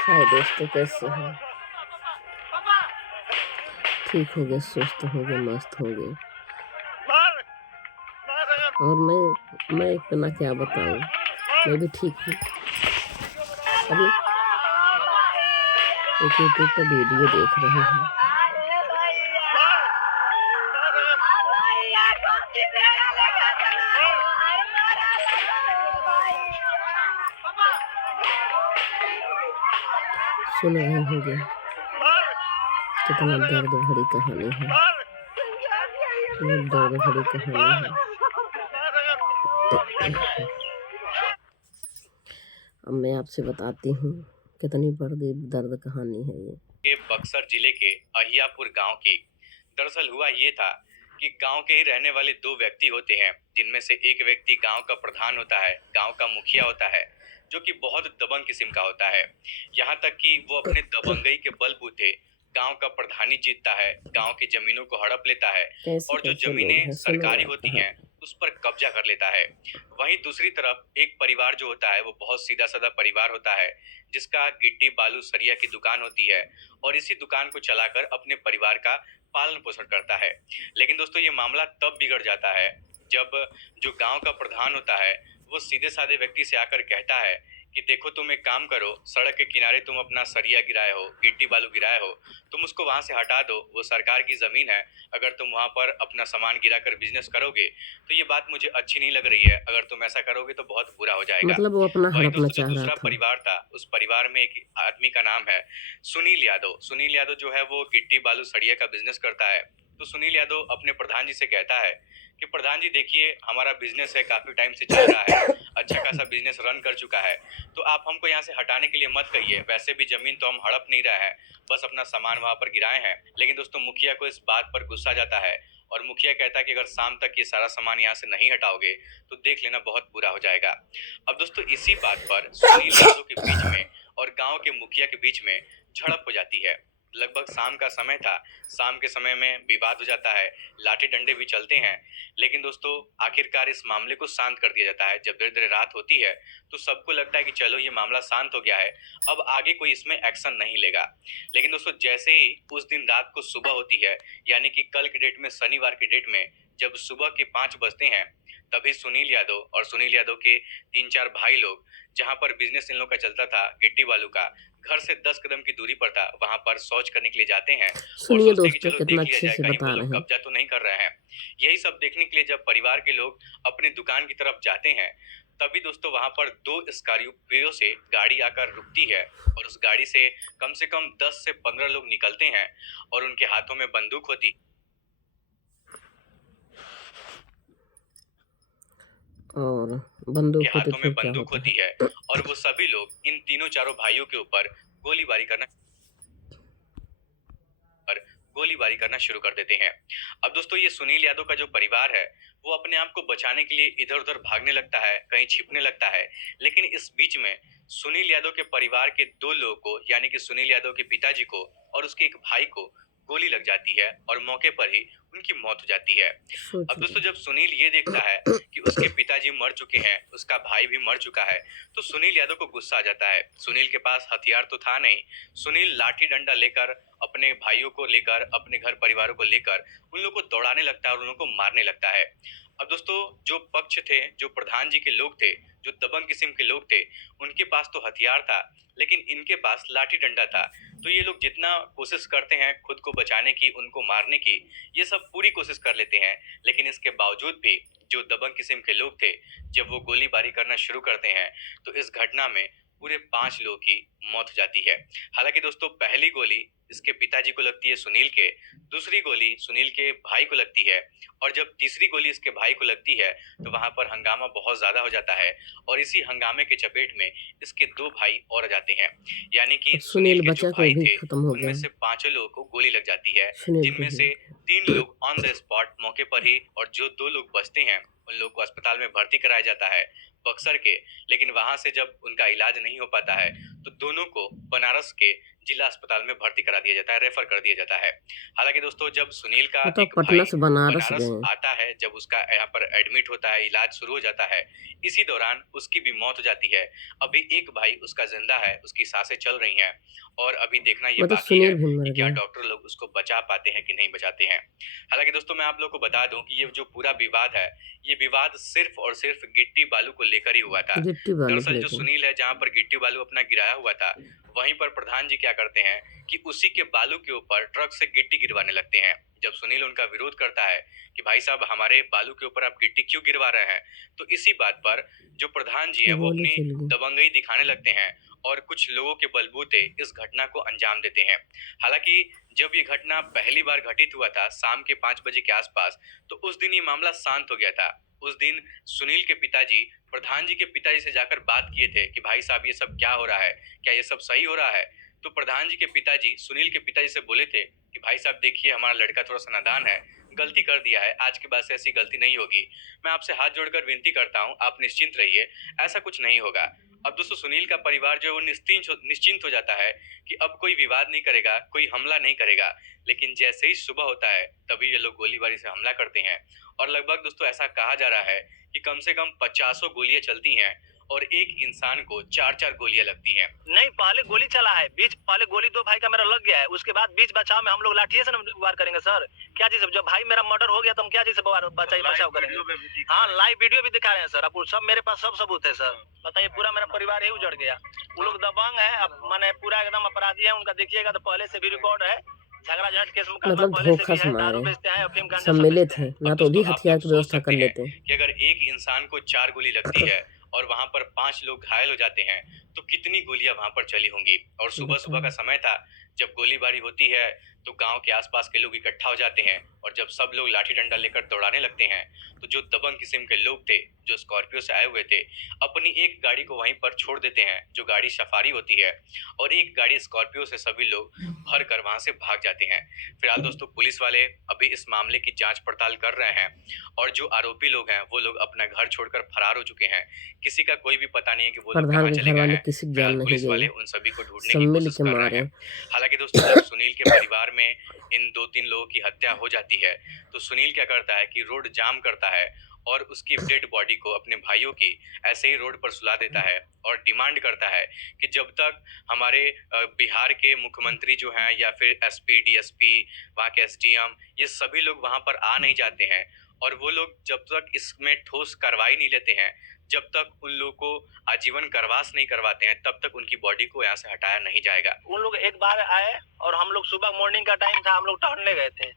हाय दोस्तों, कैसे हैं? ठीक हो गए, स्वस्थ हो गए, मस्त हो गए। और मैं इतना क्या बताऊं, मैं भी ठीक हूँ। अभी एक यूट्यूब पर वीडियो देख रहे हैं। सुन रहे होंगे कितना दर्द भरी कहानी है, बहुत दर्द भरी कहानी है। अब मैं आपसे बताती हूँ कितनी बड़ी दर्द कहानी है ये। के बक्सर जिले के अहियापुर गांव की। दरअसल हुआ ये था कि गांव के ही रहने वाले दो व्यक्ति होते हैं, जिनमें से एक व्यक्ति गांव का प्रधान होता है, गांव का मुखिया होता है, जो कि बहुत दबंग किस्म का होता है। यहाँ तक कि वो अपने दबंगई के बलबूते गांव का प्रधानी जीतता है, गांव की जमीनों को हड़प लेता है कैसे और जो कैसे लोग जमीनें हैं, सुनो सरकारी आप होती हैं कहानी। उस पर कब्जा कर लेता है। वहीं दूसरी तरफ एक परिवार जो होता है वो बहुत सीधा साधा परिवार होता है, जिसका गिट्टी बालू सरिया की दुकान होती है और इसी दुकान को चलाकर अपने परिवार का पालन पोषण करता है। लेकिन दोस्तों ये मामला तब बिगड़ जाता है जब जो गांव का प्रधान होता है वो सीधे साधे व्यक्ति से आकर कहता है कि देखो तुम एक काम करो, सड़क के किनारे तुम अपना सरिया गिराए हो, गिट्टी बालू गिराए हो, तुम उसको वहां से हटा दो, वो सरकार की जमीन है। अगर तुम वहां पर अपना सामान गिराकर बिजनेस करोगे तो ये बात मुझे अच्छी नहीं लग रही है, अगर तुम ऐसा करोगे तो बहुत बुरा हो जाएगा। मतलब वो अपना वहीं हड़पना दोस्तों जो चाह रहा दूसरा था। परिवार था, उस परिवार में एक आदमी का नाम है सुनील यादव। सुनील यादव जो है वो गिट्टी बालू सरिया का बिजनेस करता है। तो सुनील यादव अपने प्रधान जी से कहता है कि प्रधान जी देखिए, हमारा बिजनेस है, काफी टाइम से चल रहा है, अच्छा खासा बिजनेस रन कर चुका है, तो आप हमको यहाँ से हटाने के लिए मत कहिए। वैसे भी जमीन तो हम हड़प नहीं रहे हैं, बस अपना सामान वहां पर गिराए हैं। लेकिन दोस्तों मुखिया को इस बात पर गुस्सा जाता है और मुखिया कहता है कि अगर शाम तक ये सारा सामान यहाँ से नहीं हटाओगे तो देख लेना बहुत बुरा हो जाएगा। अब दोस्तों इसी बात पर सुनील यादव के बीच में और गांव के मुखिया के बीच में झड़प हो जाती है। लगभग शाम का समय था, शाम के समय में विवाद हो जाता है, लाठी डंडे भी चलते हैं। लेकिन दोस्तों आखिरकार इस मामले को शांत कर दिया जाता है। जब धीरे धीरे रात होती है तो सबको लगता है कि चलो ये मामला शांत हो गया है, अब आगे कोई इसमें एक्शन नहीं लेगा। लेकिन दोस्तों जैसे ही उस दिन रात को सुबह होती है, यानी कि कल की डेट में, शनिवार की डेट में, जब सुबह के 5 बजते हैं, तभी सुनील यादव और सुनील यादव के 3-4 भाई लोग, जहां पर बिजनेस इन लोग का चलता था गिट्टी बालू का, घर से 10 कदम की दूरी पर था, वहां पर शौच करने के लिए जाते हैं और सुनिए सोचते हैं कि दोस्तों, चलो कितना देख लिया अच्छे जाए से कहीं वो बता लोग रहे हैं। कब्जा तो नहीं कर रहे हैं। यही सब देखने के लिए जब परिवार के लोग अपनी दुकान की तरफ जाते हैं, तभी दोस्तों वहां पर 2 स्कॉर्पियो से गाड़ी आकर रुकती है और उस गाड़ी से कम 10 से 15 लोग निकलते हैं और उनके हाथों में बंदूक होती और के बंदूक होती हाथों में फिर क्या बंदूक होता होती है? है और वो सभी लोग इन तीनों चारों भाइयों के ऊपर गोलीबारी करना पर गोलीबारी करना शुरू कर देते हैं। अब दोस्तों ये सुनील यादव का जो परिवार है वो अपने आप को बचाने के लिए इधर उधर भागने लगता है, कहीं छिपने लगता है। लेकिन इस बीच में सुनील यादव के परिवार के 2 लोगों को, यानी कि सुनील यादव के पिताजी को और उसके एक भाई को गोली लग जाती है और मौके पर ही उनकी मौत हो जाती है। अब सोचिए। दोस्तों जब सुनील ये देखता है कि उसके पिताजी मर चुके हैं, उसका भाई भी मर चुका है, तो सुनील यादव को गुस्सा आ जाता है। सुनील के पास हथियार तो था नहीं। सुनील लाठी डंडा लेकर, अपने भाइयों को लेकर, अपने घर परिवारों को लेकर उन लोगों को दौड़ाने लगता है और उन लोगों को मारने लगता है। अब दोस्तों जो पक्ष थे, जो प्रधान जी के लोग थे, जो दबंग किस्म के लोग थे, उनके पास तो हथियार था, लेकिन इनके पास लाठी डंडा था। तो ये लोग जितना कोशिश करते हैं खुद को बचाने की, उनको मारने की, ये सब पूरी कोशिश कर लेते हैं। लेकिन इसके बावजूद भी जो दबंग किस्म के लोग थे, जब वो गोलीबारी करना शुरू करते हैं तो इस घटना में पूरे 5 लोगों की मौत हो जाती है। हालांकि दोस्तों पहली गोली इसके पिताजी को लगती है सुनील के, दूसरी गोली सुनील के भाई को लगती है और जब तीसरी गोली इसके भाई को लगती है तो वहां पर हंगामा बहुत ज्यादा हो जाता है और इसी हंगामे के चपेट में इसके 2 भाई और आ जाते हैं। यानी कि सुनील सुनील के जो बचा के वो भाई भी थे खत्म हो उनमें गया। से 5 लोगों को गोली लग जाती है, सुनील के जिनमें भी। से 3 लोग ऑन द स्पॉट मौके पर ही, और जो 2 लोग बचते हैं उन लोगों को अस्पताल में भर्ती कराया जाता है बक्सर के। लेकिन वहां से जब उनका इलाज नहीं हो पाता है तो दोनों को बनारस के जिला अस्पताल में भर्ती करा दिया जाता है, रेफर कर दिया जाता है। हालांकि दोस्तों जब सुनील का वो तो एक पटना भाई से बनारस बनारस गए। आता है, जब उसका यहाँ पर एडमिट होता है, इलाज शुरू हो जाता है, इसी दौरान उसकी भी मौत हो जाती है। अभी एक भाई उसका जिंदा है, उसकी सांसें चल रही हैं और अभी देखना ये मतलब बाकी है सुनील भी मर कि क्या गया। डॉक्टर लोग उसको बचा पाते हैं कि नहीं बचाते हैं। हालांकि दोस्तों मैं आप लोग को बता दूं कि ये जो पूरा विवाद है, ये विवाद सिर्फ और सिर्फ गिट्टी बालू को लेकर ही हुआ था। गिट्टी बालू को दरअसल जो लेके। सुनील है, जहां पर गिट्टी बालू अपना गिराया हुआ था, वहीं पर प्रधान जी क्या करते हैं कि उसी के बालू के ऊपर ट्रक से गिट्टी गिरवाने लगते हैं। जब सुनील उनका विरोध करता है कि भाई साहब हमारे बालू के ऊपर आप गिट्टी क्यों गिरवा रहे हैं, तो इसी बात पर जो प्रधान जी हैं वो गोली अपनी चल गई। दबंगई दिखाने लगते हैं और कुछ लोगों के बलबूते इस घटना को अंजाम देते हैं। हालांकि जब ये घटना पहली बार घटित हुआ था शाम के 5 बजे के आसपास, तो उस दिन ये मामला शांत हो गया था। उस दिन सुनील के पिताजी प्रधान जी के पिताजी से जाकर बात किए थे कि भाई साहब ये सब क्या हो रहा है, क्या ये सब सही हो रहा है। तो प्रधान जी के पिताजी सुनील के पिताजी से बोले थे कि भाई साहब देखिए हमारा लड़का थोड़ा सा नादान है, गलती कर दिया है, आज के बाद से ऐसी गलती नहीं होगी। मैं आपसे हाथ जोड़कर विनती करता हूँ, आप निश्चिंत रहिए, ऐसा कुछ नहीं होगा। अब दोस्तों सुनील का परिवार जो है वो निश्चिंत हो जाता है कि अब कोई विवाद नहीं करेगा, कोई हमला नहीं करेगा। लेकिन जैसे ही सुबह होता है तभी ये लोग गोलीबारी से हमला करते हैं और लगभग दोस्तों ऐसा कहा जा रहा है कि कम से कम 50 गोलियां चलती हैं और एक इंसान को 4-4 गोलियां लगती हैं। नहीं, पहले गोली चला है, बीच पहले गोली दो भाई का मेरा लग गया है, उसके बाद बीच बचाव में हम लोग लाठी से वार करेंगे सर। क्या चीज, जब भाई मेरा मर्डर हो गया तो हम क्या चीज से बचाव करेंगे। हाँ, लाइव वीडियो भी दिखा रहे हैं सर, आपको सब मेरे पास सब सबूत है सर। बताइए, पूरा मेरा परिवार ही उजड़ गया। वो लोग दबंग है, अब मैंने पूरा एकदम अपराधी है, उनका देखिएगा तो पहले से भी रिकॉर्ड है, झगड़ा झट केस मुकदमा मतलब पहले से धोखा भी से है, दारू मारे। बेचते हैं, अफीम गांजा सब सब मिले बेचते थे, हैं। ना अब तो भी दोस्तों आप हथियार लोग की सोच व्यवस्था सकते कर हैं लेते। कि अगर एक इंसान को 4 गोली लगती है और वहां पर 5 लोग घायल हो जाते हैं तो कितनी गोलियां वहां पर चली होंगी। और सुबह सुबह का समय था, जब गोलीबारी होती है तो गांव के आसपास के लोग इकट्ठा हो जाते हैं और जब सब लोग लाठी डंडा लेकर दौड़ाने लगते हैं तो जो दबंग किस्म के लोग थे, जो स्कॉर्पियो से आए हुए थे, अपनी एक गाड़ी को वहीं पर छोड़ देते हैं, जो गाड़ी सफारी होती है, और एक गाड़ी स्कॉर्पियो से सभी लोग भर कर वहां से भाग जाते हैं। फिलहाल दोस्तों पुलिस वाले अभी इस मामले की जांच पड़ताल कर रहे हैं और जो आरोपी लोग हैं वो लोग अपना घर छोड़कर फरार हो चुके हैं। किसी का कोई भी पता नहीं है कि वो लोग प्रधान कहाँ के चले घर गए वाले हैं। किसी की फिलहाल जान नहीं पुलिस वाले गई, उन सभी को ढूंढने सब की मिल कोशिश के कर रहे मारे। हैं। हालांकि दोस्तों जब सुनील के परिवार में इन 2-3 लोगों की हत्या हो जाती है तो सुनील क्या करता है कि रोड जाम करता है और उसकी डेड बॉडी को अपने भाइयों की ऐसे ही रोड पर सुला देता है और डिमांड करता है कि जब तक हमारे बिहार के मुख्यमंत्री जो हैं या फिर एसपी, डीएसपी, वहाँ के एसडीएम, ये सभी लोग वहाँ पर आ नहीं जाते हैं और वो लोग जब तक इसमें ठोस कार्रवाई नहीं लेते हैं, जब तक उन लोगों को आजीवन करवास नहीं करवाते हैं, तब तक उनकी बॉडी को यहाँ से हटाया नहीं जाएगा। उन लोग एक बार आए और हम लोग सुबह मॉर्निंग का टाइम था, हम लोग टहलने गए थे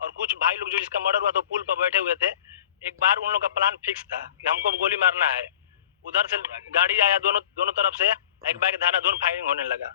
और कुछ भाई लोग जो जिसका मर्डर हुआ तो पुल पर बैठे हुए थे। एक बार उन लोग का प्लान फिक्स था कि हमको गोली मारना है, उधर से गाड़ी आया, दोनों तरफ से एक बैग धाराधून फायरिंग होने लगा।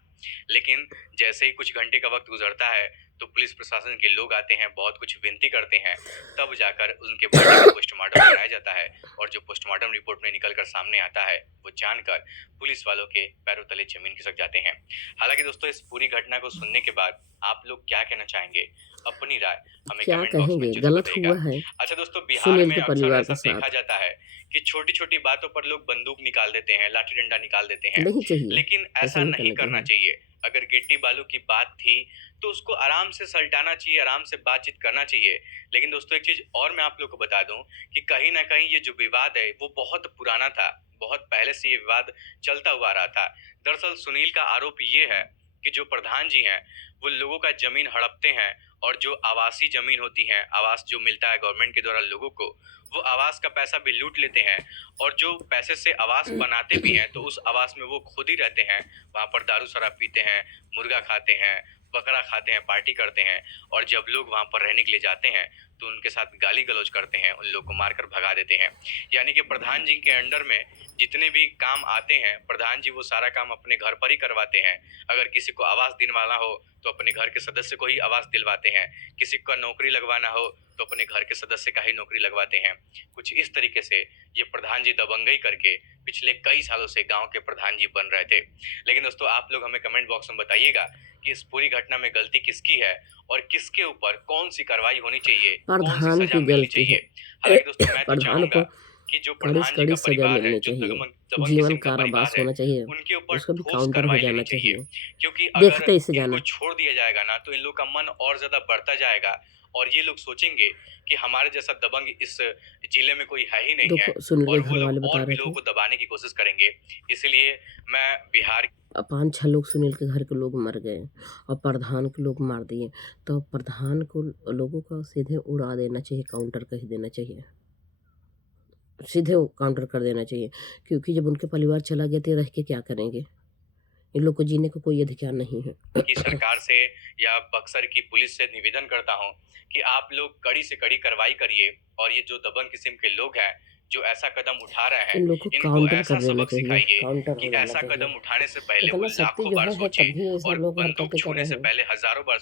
लेकिन जैसे ही कुछ घंटे का वक्त गुजरता है तो पुलिस प्रशासन के लोग आते हैं, बहुत कुछ विनती करते हैं, तब जाकर उनके बॉडी का पोस्टमार्टम कराया जाता है और जो पोस्टमार्टम रिपोर्ट में निकलकर सामने आता है वो जानकर पुलिस वालों के पैरों तले जमीन खिसक जाते हैं। हालांकि दोस्तों इस पूरी घटना को सुनने के बाद आप लोग क्या कहना चाहेंगे, अपनी राय हमें क्या कमेंट बॉक्स में कहेंगे, जरूर गलत बताइएगा। हुआ है अच्छा दोस्तों, बिहार सुनील में के अक्सर परिवार ऐसा के देखा साथ। जाता है कि छोटी छोटी बातों पर लोग बंदूक निकाल देते हैं, लाठी डंडा निकाल देते हैं, नहीं चाहिए, लेकिन ऐसा नहीं करना चाहिए। अगर गिट्टी बालू की बात थी तो उसको आराम से सलटाना चाहिए, आराम से बातचीत करना चाहिए। लेकिन दोस्तों एक चीज और मैं आप लोग को बता दूं कि कहीं ना कहीं ये जो विवाद है वो बहुत पुराना था, बहुत पहले से ये विवाद चलता हुआ आ रहा था। दरअसल सुनील का आरोप ये है कि जो प्रधान जी हैं वो लोगों का जमीन हड़पते हैं और जो आवासीय जमीन होती है, आवास जो मिलता है गवर्नमेंट के द्वारा लोगों को, वो आवास का पैसा भी लूट लेते हैं और जो पैसे से आवास बनाते भी हैं तो उस आवास में वो खुद ही रहते हैं, वहां पर दारू शराब पीते हैं, मुर्गा खाते हैं, बकरा खाते हैं, पार्टी करते हैं और जब लोग वहां पर रहने के लिए जाते हैं तो उनके साथ गाली गलौज करते हैं, उन लोग को मारकर भगा देते हैं। यानी कि प्रधान जी के अंडर में जितने भी काम आते हैं प्रधान जी वो सारा काम अपने घर पर ही करवाते हैं। अगर किसी को आवास दिलवाना हो तो अपने घर के सदस्य को ही आवास दिलवाते हैं, किसी का नौकरी लगवाना हो तो अपने घर के सदस्य का ही नौकरी लगवाते हैं। कुछ इस तरीके से ये प्रधान जी दबंगई करके पिछले कई सालों से गांव के प्रधान जी बन रहे थे। लेकिन दोस्तों आप लोग हमें कमेंट बॉक्स में बताइएगा कि इस पूरी घटना में गलती किसकी है और किसके ऊपर कौन सी कार्रवाई होनी चाहिए, कौन सी प्रधान सजा की मिलनी गलती है। चाहिए। हालांकि दोस्तों मैं तो प्रधान चाहूंगा को कि जो कड़ी से प्रधान जी कड़ी का सजा परिवार है, मिलनी जो चाहिए, दबंग जीवन किस्म का परिवार कारावास है, होना चाहिए, उनके ऊपर उसको भी ठोस काउंटर हो कार्रवाई जाना लेनी चाहिए। चाहिए, क्योंकि अगर देखते ही से इनको जाना। छोड़ दिया जाएगा ना, तो इन लोग का मन और ज़्यादा बढ़ता जाएगा और ये लोग सोचेंगे कि हमारे जैसा दबंग इस जिले में कोई है ही नहीं है देखो सुनील और के वो घर वाले लोग बता और भी रहे लोगों थे, को दबाने की कोशिश करेंगे। इसलिए मैं बिहार 5-6 लोग सुनील के घर के लोग मर गए और प्रधान के लोग मार दिए, तो प्रधान को लोगों का सीधे उड़ा देना चाहिए, काउंटर कह देना चाहिए, सीधे वो काउंटर कर देना चाहिए। क्योंकि जब उनके परिवार चला गया तो रह के क्या करेंगे, इन लोग को जीने का कोई अधिकार नहीं है। की सरकार से या बक्सर की पुलिस से निवेदन करता हूं कि आप लोग कड़ी से कड़ी कार्रवाई करिए और ये जो दबंग किस्म के लोग हैं जो ऐसा कदम उठा रहे हैं, इन लोग को इनको काउंटर ऐसा कर देना सबक चाहिए, सिखाइए काउंटर कि हो जाना ऐसा चाहिए। कदम उठाने से पहले वो इतना शक्ति लाखों जो बार है सोचे तब भी ये सब और लोग बंदूक हरकतें कर छूने रहे से हैं। पहले हजारों बार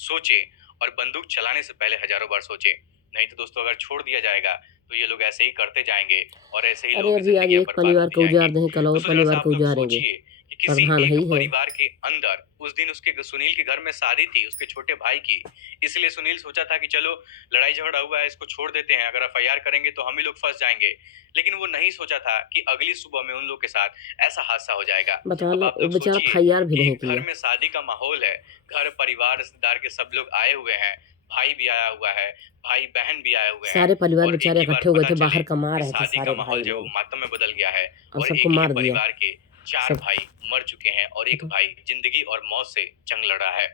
सोचे और बंदूक चलाने से पहले हजारों बार सोचे। नहीं तो दोस्तों, अगर छोड़ दिया जाएगा तो ये लोग ऐसे ही करते जाएंगे और ऐसे ही अरे लोगों की अभी आज जिंदगियां एक बर्बाद परिवार होती को जाएंगी। उजाड़ दें, कल और दोस्तों, जरा परिवार सा को आप लोग उजाड़ेंगे, सोचिए कि किसी प्रधान है एक ही है। परिवार के अंदर उस दिन उसके सुनील के घर में शादी थी उसके छोटे भाई की, इसलिए सुनील सोचा था कि चलो लड़ाई झगड़ा हुआ है, इसको छोड़ देते हैं, अगर एफआईआर करेंगे तो हम ही लोग फंस जाएंगे। लेकिन वो नहीं सोचा था कि अगली सुबह में उन लोग के साथ ऐसा हादसा हो जाएगा। बता अब लो, आप वो लोग बेचारा सोचिए एफआईआर भी कि नहीं घर किया। में शादी का माहौल है, घर परिवार रिश्तेदार के सब लोग आए हुए हैं, भाई भी आया हुआ है, भाई बहन भी आए हुए हैं सारे परिवार और एक बेचारे ही बार इकट्ठे हो गए पता थे, चले बाहर कमा कि रहे थे शादी सारे का माहौल भाई जो है वो लोग, मातम में बदल गया है और और सबको एक ही मार दिया परिवार के 4 सब। भाई मर चुके हैं और एक भाई जिंदगी और मौत से जंग लड़ा है।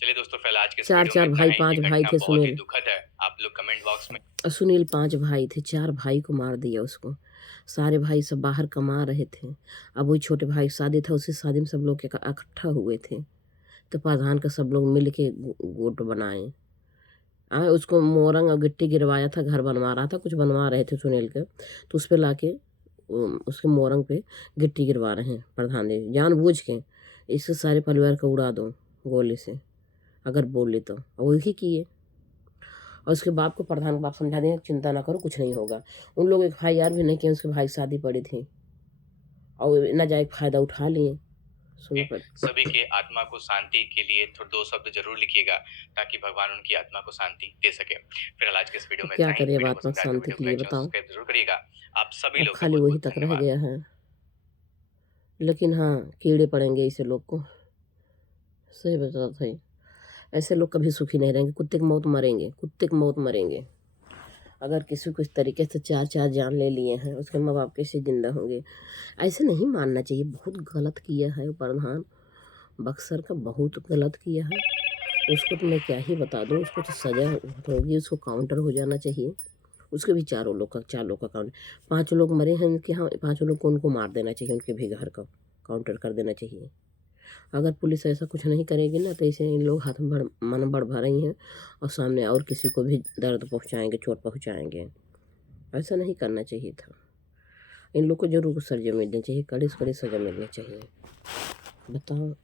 चलिए दोस्तों, फिलहाल आज के इस वीडियो में 4 इतना भाई ही। 5 ये भाई घटना थे बहुत ही सुनील। दुखद है। आप लोग कमेंट बॉक्स में सुनील 5 भाई थे, 4 भाई को मार दिया उसको। सारे भाई सब बाहर कमा रहे थे, अब वही छोटे भाई की शादी था, उसी शादी में सब लोग इकट्ठा हुए थे, तो प्रधान का सब लोग मिल के गुट बनाए। उसको मोरंग और गिट्टी गिरवाया था, घर बनवा रहा था, कुछ बनवा रहे थे सुनील के, तो उस पर ला के उसके मोरंग पे गिट्टी गिरवा रहे हैं प्रधान जी, जानबूझ के। इससे सारे परिवार को उड़ा दो गोली से अगर बोली तो, वही किए। और उसके बाप को, प्रधान के बाप समझा दें चिंता ना करो, कुछ नहीं होगा। उन लोग एफआईआर भी नहीं किए, उसके भाई शादी पड़ी थी और न जाए फ़ायदा उठा लिए। सुनो पर सभी के आत्मा को शांति के लिए थोड़े 2 शब्द जरूर लिखिएगा ताकि भगवान उनकी आत्मा को शांति दे सके। फिर आज के इस वीडियो में क्या इतना ही। करें, अब वीडियो आत्मा पसंद आए तो शांति वीडियो के को लिए लाइक बताओ, सब्सक्राइब जरूर करिएगा। आप सभी अब लोग का खाली बहुत वही बहुत तक रह धन्यवाद। गया है। लेकिन हाँ, कीड़े पड़ेंगे इसे लोग को, सही बता था। ऐसे लोग कभी सुखी नहीं रहेंगे, कुत्ते की मौत मरेंगे, कुत्ते की मौत मरेंगे। अगर किसी को इस तरीके से 4 जान ले लिए हैं, उसके माँ बाप कैसे जिंदा होंगे। ऐसे नहीं मानना चाहिए, बहुत गलत किया है प्रधान बक्सर का, बहुत गलत किया है। उसको तो मैं क्या ही बता दूँ, उसको तो सज़ा होगी, उसको काउंटर हो जाना चाहिए। उसके भी 4 लोग का काउंटर, 5 लोग मरे हैं उनके यहाँ, 5 लोग को उनको मार देना चाहिए, उनके भी घर का काउंटर कर देना चाहिए। अगर पुलिस ऐसा कुछ नहीं करेगी ना, तो इसे इन लोग मन बढ़ रही हैं और सामने और किसी को भी दर्द पहुंचाएंगे, चोट पहुंचाएंगे। ऐसा नहीं करना चाहिए था। इन लोग को जरूर सजा मिलनी चाहिए, कड़ी से कड़ी सजा मिलनी चाहिए। बताओ।